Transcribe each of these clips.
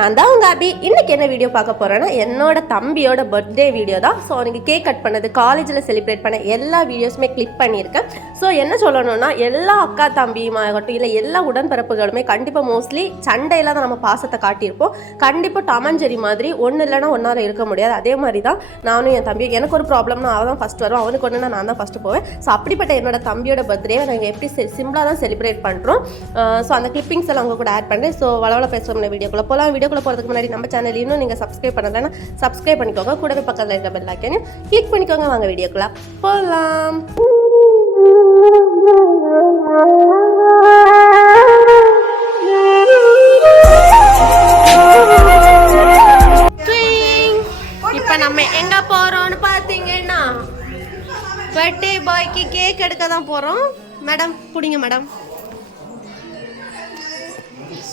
நான் தான் உங்கள் அபி. இன்றைக்கி என்ன வீடியோ பார்க்க போகிறேன்னா என்னோட தம்பியோட பர்த்டே வீடியோ தான். ஸோ அவனுக்கு கேக் கட் பண்ணது, காலேஜில் செலிப்ரேட் பண்ண எல்லா வீடியோஸுமே கிளிக் பண்ணியிருக்கேன். ஸோ என்ன சொல்லணும்னா எல்லா அக்கா தம்பியுமாகட்டும் இல்லை எல்லா உடன்பிறப்புகளுமே கண்டிப்பாக மோஸ்ட்லி சண்டையில் தான் நம்ம பாசத்தை காட்டியிருப்போம். கண்டிப்பாக டாம் அண்ட் ஜெர்ரி மாதிரி ஒன்று இல்லைனா ஒன்றார இருக்க முடியாது. அதே மாதிரி தான் நானும் என் தம்பியும். எனக்கு ஒரு ப்ராப்ளம்னா அவன் தான் ஃபஸ்ட் வரும், அவனுக்கு ஒன்றுனா நான் தான் ஃபஸ்ட்டு போவேன். ஸோ அப்படிப்பட்ட என்னோட தம்பியோட பர்த்டே நாங்கள் எப்படி சிம்பிளாக தான் செலிப்ரேட் பண்ணுறோம். ஸோ அந்த கிளிப்பிங்ஸ் எல்லாம் அவங்க கூட ஆட் பண்ணுறேன். ஸோ வளவள பேசுகிற வீடியோக்குள்ளே போகலாம். வீடியோக்குள்ளே போகிறதுக்கு முன்னாடி நம்ம சேனல் இன்னும் நீங்கள் சப்ஸ்கிரைப் பண்ணலைன்னா சப்ஸ்கிரைப் பண்ணிக்கோங்க. கூடவே பக்கத்தில் இருக்க பெல் ஐக்கானையும் கிளிக் பண்ணிக்கோங்க. வாங்க வீடியோக்குள்ளே போகலாம். இப்போ நம்ம எங்க போறோம்னு பார்த்தீங்கன்னா பர்த்டே பாய்க்கு கேக் எடுக்க தான் போகிறோம். மேடம் பிடிங்க மேடம்.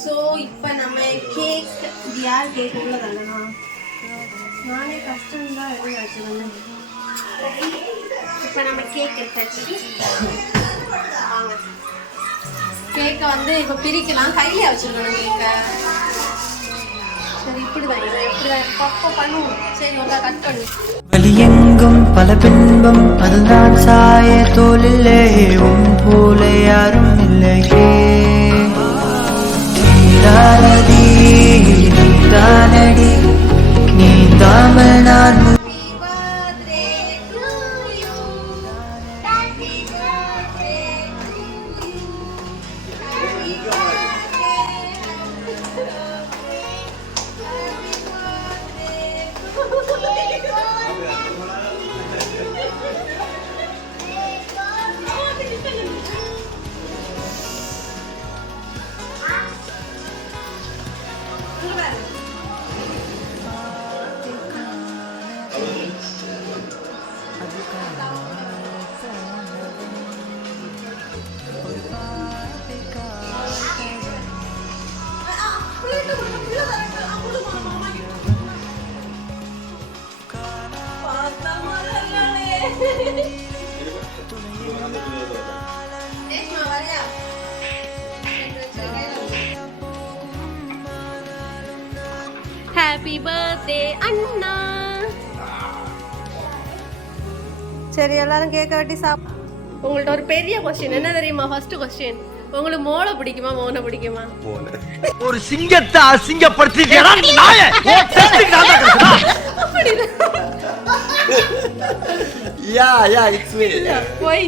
ஸோ இப்போ நம்ம கேக் யார் கேக் உள்ள தானேண்ணா நானே கஷ்டம் தான் எடுத்து. இப்போ நம்ம கேக் எடுத்தாச்சு. வாங்க கேக்கை வந்து இப்போ பிரிக்கலாம். கையில வச்சுருக்கணும் கேக்கை. சரி இப்படிதான் இப்படிதான் பப்ப பண்ணுவோம். சரி உங்க கட் பண்ணு. வலியெங்கும் பல பின்பம் அதுதான் சாய தோலில்லே உன் போல யாரும் இல்லையே. நீதானடி நீதானடி நீ தாமல் நான் ஹாப்பி பர்த்டே அண்ணா. சரி எல்லாரும் கேக்க வெட்டி உங்கள்ட்ட ஒரு பெரிய கொஸ்டின் என்ன தெரியுமா? ஃபர்ஸ்ட் கொஸ்டின், உங்களுக்கு மோளை பிடிக்குமா மோனை பிடிக்குமா? ஒரு சிங்கத்தை அசிங்கப்படுத்தி போய்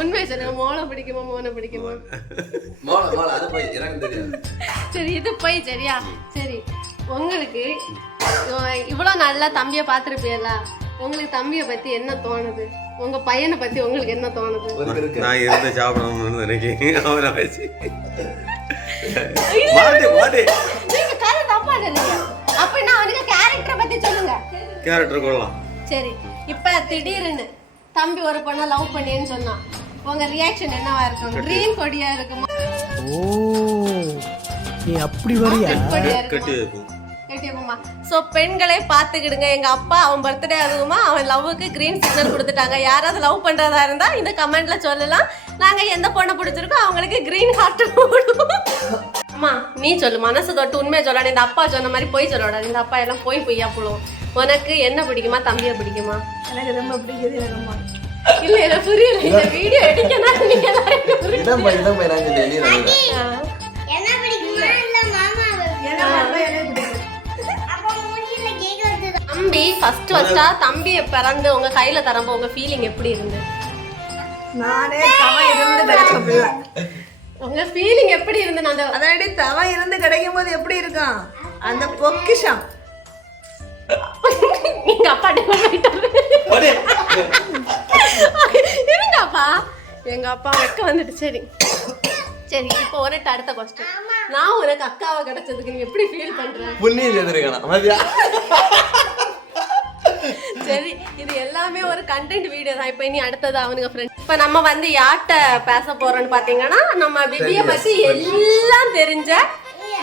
உண்மையை சொல்லுங்க. மோளை பிடிக்குமா மோனை பிடிக்குமா? சரி இது போய் சரியா? சரி உங்களுக்கு இவ்வளோ நல்லா தம்பியை பார்த்துருப்பீல்ல, உங்களுக்கு தம்பியை பத்தி என்ன தோணுது? உங்க பையனை பத்தி உங்களுக்கு என்ன தோணுது? நான் இருந்து சாப்பிடணும்னு நினைக்கிறேன். அவனை வச்சு நீங்க கதை தப்பா இல்லையா? அப்படின்னா அவனுக்கு கேரக்டரை பத்தி சொல்லுங்க. கேரக்டர் கொள்ளலாம். சரி இப்ப திடீர்னு தம்பி ஒரு பொண்ணை லவ் பண்ணேன்னு சொன்னா உங்க ரியாக்ஷன் என்னவா இருக்கும்? கிரீன் கொடியா இருக்குமா? ஓ நீ அப்படி வரியா? கட்டி வைப்போம். ஸோ பெண்களே பார்த்துக்கிடுங்க. எங்கள் அப்பா அவன் பர்த்டே அதுவுமா அவன் லவ்வுக்கு க்ரீன் சிக்னல் கொடுத்துட்டாங்க. யாராவது லவ் பண்ணுறதா இருந்தால் இந்த கமெண்ட்ல சொல்லலாம். நாங்கள் எந்த பொண்ணை பிடிச்சிருக்கோ அவங்களுக்கு க்ரீன் ஹார்ட் போடுவோம். அம்மா நீ சொல்லு, மனசு தொட்டு உண்மையை சொல்லணும். இந்த அப்பா சொன்ன மாதிரி போய் சொல்லக்கூடாது. இந்த அப்பா எல்லாம் பொய்யா போடுவோம். உனக்கு என்ன பிடிக்குமா தம்பியை பிடிக்குமா? எனக்கு ரொம்ப பிடிக்குது. எனக்குமா இல்லை எனக்கு புரியல. இந்த வீடியோ எடுக்கனா நீங்கள் தம்பி ஃபர்ஸ்டா தம்பியை பிறந்து உங்க கையில தரம்போ உங்க ஃபீலிங் எப்படி இருந்து? நானே தவம் இருந்து கிடைக்கல. உங்க ஃபீலிங் எப்படி இருந்து? நான் அதாடி தவம் இருந்து கிடைக்கும் போது எப்படி இருக்கும் அந்த பொக்கிஷம். எங்க அப்பா இருங்கப்பா, எங்க அப்பா வெக்க வந்துட்டு. சரி சரி இப்போ ஒரு அடுத்த கொஸ்டின், நான் உனக்கு அக்காவை கிடைச்சதுக்கு நீ எப்படி ஃபீல் பண்ற? புண்ணியம் செய்திருக்கணும். சரி இது எல்லாமே ஒரு கண்டென்ட் வீடியோ தான். இப்போ இனி அடுத்தது அவனுக்கு ஃப்ரெண்ட். இப்போ நம்ம வந்து யார்கிட்ட பேச போறோம்னு பார்த்தீங்கன்னா நம்ம பிபியை பத்தி எல்லாம் தெரிஞ்ச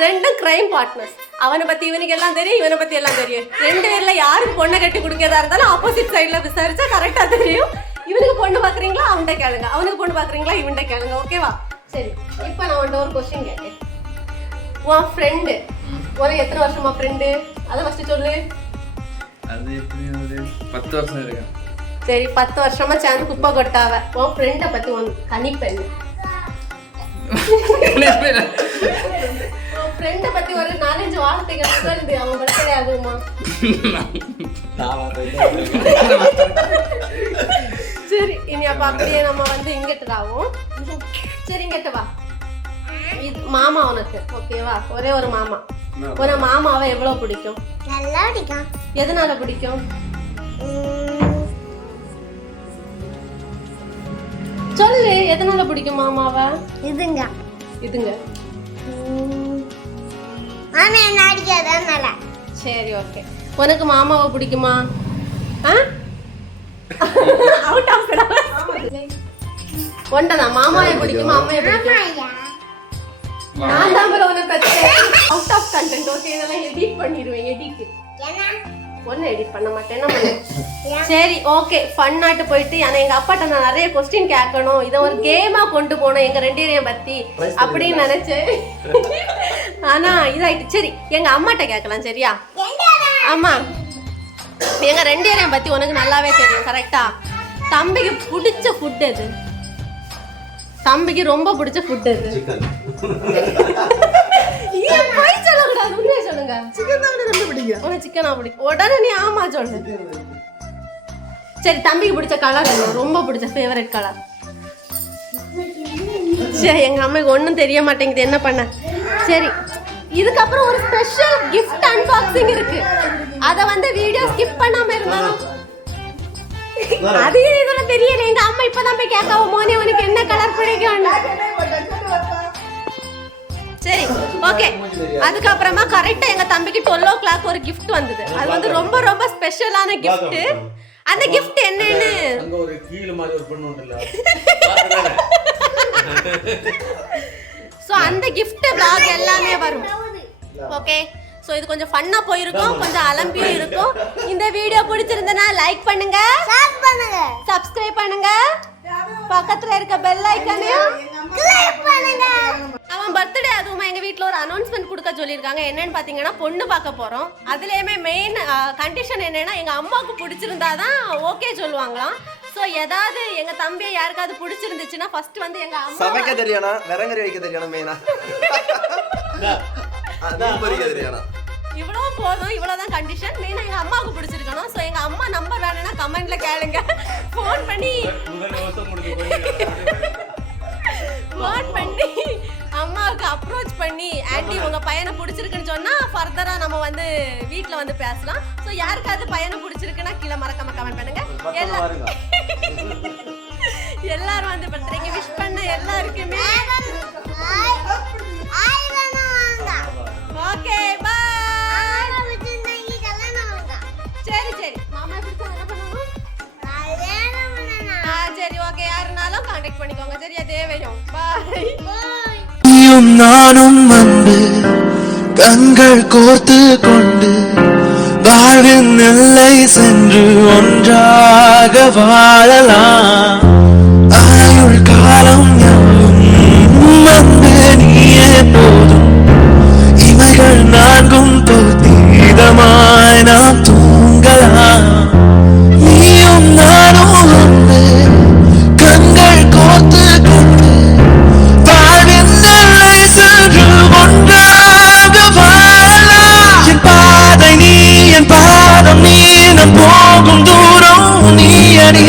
ரெண்டும் கிரைம் பார்ட்னர்ஸ். அவனை பத்தி இவனுக்கு எல்லாம் தெரியும், இவனை பத்தி எல்லாம் தெரியும். ரெண்டு பேர்ல யாருக்கு பொண்ணை கட்டி கொடுக்கறதா இருந்தாலும் ஆப்போசிட் சைட்ல விசாரிச்சா கரெக்டா தெரியும். இவனுக்கு பொண்ணு பாக்குறீங்களா அவன்கிட்ட கேளுங்க, அவனுக்கு பொண்ணு பாக்குறீங்களா இவன்கிட்ட கேளுங்க. ஓகேவா? சரி இப்போ நான் உன்ட்ட ஒரு கொஸ்டின் கேட்டேன். உன் ஃப்ரெண்டு உனக்கு எத்தனை வருஷமா ஃப்ரெண்டு அதை ஃபர்ஸ்ட் சொல்லு. அது எப்படி ஒரு 10 வருஷம் இருக்கேன். சரி 10 வருஷமா சேர்ந்து குப்பை கொட்டாவ உன் ஃப்ரெண்டை பத்தி உன் கணிப்பெண். உன் ஃப்ரெண்டை பத்தி ஒரு 4-5 வார்த்தைகள் சொல்லு. அவன் பர்த்டே ஆகுமா? சரி இனி அப்ப அப்படியே நம்ம வந்து இங்கிட்டு ஆகும். சரி இங்கிட்ட வா. இது மாமா உனக்கு ஓகேவா? ஒரே ஒரு மாமா. உன மாமாவை எவ்வளவு பிடிக்கும்? நல்லா பிடிக்கும். எதனால பிடிக்கும் சொல்லு. எதனால பிடிக்கும் மாமாவை? இதுங்க இதுங்க. மாமா என்ன அடிக்காதனால. சரி ஓகே. உனக்கு மாமாவை பிடிக்குமா? அவுட் ஆஃப் ஒண்டதான். மாமாவை பிடிக்குமா அம்மையை பிடிக்கும்? நான் தான் உனக்கு அவுட் ஆஃப் கண்டென்ட். ஓகே இதெல்லாம் எடிட் பண்ணிடுவேன். எடிட் ஒன்னும் எடிட் பண்ண மாட்டேன். என்ன பண்ண? சரி ஓகே ஃபன்னாட்டு போயிட்டு. ஆனால் எங்கள் அப்பாட்ட நான் நிறைய கொஸ்டின் கேட்கணும், இதை ஒரு கேமாக கொண்டு போகணும் எங்கள் 2 பேரையும் பற்றி அப்படின்னு நினச்சேன். ஆனால் இதாயிட்டு. சரி எங்கள் அம்மாட்ட கேட்கலாம் சரியா? ஆமாம் எங்கள் 2 பேரையும் பற்றி உனக்கு நல்லாவே தெரியும் கரெக்டா? தம்பிக்கு பிடிச்ச ஃபுட் எது? தம்பிக்கு ரொம்ப பிடிச்ச ஃபுட் எது? ஏன் போய் சொல்லக்கூடாது, உண்மையை சொல்லுங்க. சிக்கன் தான் ரொம்ப பிடிக்கும். உனக்கு சிக்கனா பிடிக்கும்? உடனே நீ ஆமா சொல்லு. சரி தம்பிக்கு பிடிச்ச கலர் என்ன? ரொம்ப பிடிச்ச ஃபேவரட் கலர்? சரி எங்க அம்மாக்கு ஒன்றும் தெரிய மாட்டேங்குது என்ன பண்ண. சரி இதுக்கப்புறம் ஒரு ஸ்பெஷல் கிஃப்ட் அன்பாக்சிங் இருக்கு. அதை வந்து வீடியோ ஸ்கிப் பண்ணாம இருந்தாலும் அது இதெல்லாம் தெரியல. எங்க அம்மா இப்பதான் போய் கேட்காவ மோனே உனக்கு என்ன கலர் பிடிக்கும். சரி ஓகே. அதுக்கப்புறமா கரெக்டா எங்க தம்பிக்கு 12 o'clock ஒரு கிஃப்ட் வந்தது. அது வந்து ரொம்ப ரொம்ப ஸ்பெஷலான கிஃப்ட். அந்த கிஃப்ட் என்னன்னு அங்க ஒரு கீழ மாதிரி ஒரு பொண்ணு உண்டல்ல. சோ அந்த gift vlog எல்லாமே வரும். ஓகே சோ இது கொஞ்சம் ஃபன்னா போயிருக்கும், கொஞ்சம் அலம்பியும் இருக்கும். இந்த வீடியோ பிடிச்சிருந்தனா லைக் பண்ணுங்க, சப்ஸ்கிரைப் பண்ணுங்க, பக்கத்துல இருக்க பெல் ஐகானையும் கிளிக் பண்ணுங்க. அவன் பர்த்டே அதுவுமா எங்க வீட்ல ஒரு அனௌன்ஸ்மெண்ட் கொடுக்க சொல்லியிருக்காங்க. என்னன்னு பாத்தீங்கன்னா பொண்ணு பார்க்க போறோம். அதுலயுமே மெயின் கண்டிஷன் என்னன்னா எங்க அம்மாவுக்கு பிடிச்சிருந்தாதான் ஓகே சொல்லுவாங்களாம். சோ ஏதாவது எங்க தம்பியை யாருக்காவது பிடிச்சிருந்துச்சுன்னா ஃபர்ஸ்ட் வந்து எங்க அம்மா சமைக்க தெரியணும், விறங்கறி வைக்க தெரியணும் மெயினா. அதான் பரிக தெரியணும். இவ்வளவு போதும், இவ்வளவுதான் கண்டிஷன். மெயினா எங்க அம்மாவுக்கு பிடிச்சிருக்கணும். சோ எங்க அம்மா நம்பர் வேணும்னா கமெண்ட்ல கேளுங்க. ஃபோன் பண்ணி அம்மாவுக்கு அப்ரோச் பண்ணி ஆண்டி உங்க பையனை பிடிச்சிருக்குன்னு சொன்னா ஃபர்தரா நம்ம வந்து வீட்ல வந்து பேசலாம். சோ யாருக்காவது பையனை பிடிச்சிருக்குன்னா கீழே மறக்காம கமெண்ட் பண்ணுங்க. எல்லாரும் வந்து பர்த்டேக்கு விஷ் பண்ண எல்லாருக்குமே ஓகே பை. சரி சரி மாமா பிடிச்சா என்ன பண்ணுவோம்? சரி ஓகே யாருனாலும் கான்டாக்ட் பண்ணிக்கோங்க சரியா? தேவையும் பை. நீயும் நானும் வந்து கண்கள் கோர்த்து கொண்டு வாழ்வின் எல்லை சென்று ஒன்றாக வாழலாம். ஆயுள் காலம் யாவும் வந்து நீயே போதும். இமைகள் 4ம் போத்தீதமாய் நாம் தூங்கலாம். நீயும் நானும் வந்து கண்கள் கோர்த்து கொண்டு வாழ்வின் எல்லை சென்று ஒன்றாக வாழலாம். என் பாதை நீ, என் பாதம் நீ, நான் போகும் தூரம் நீ அடி.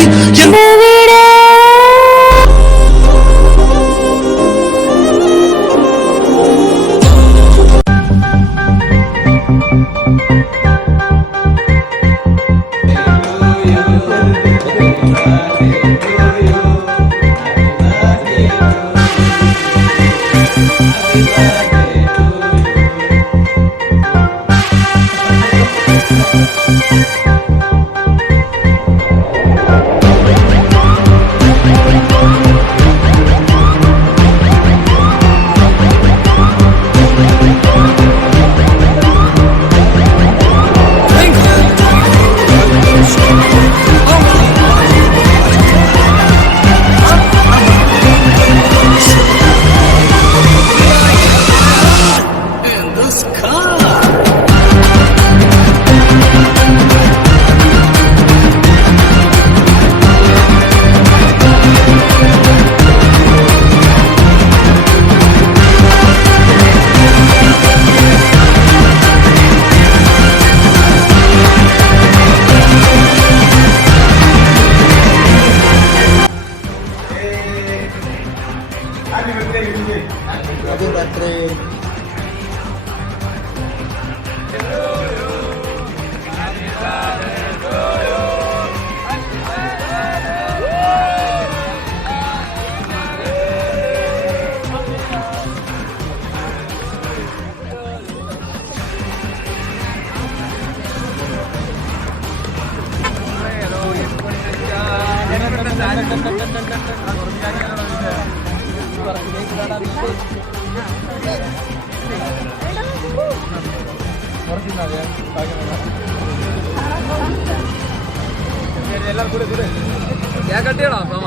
എല്ലാരും കൂടെ ഞാൻ കട്ടിയാണോ മാമ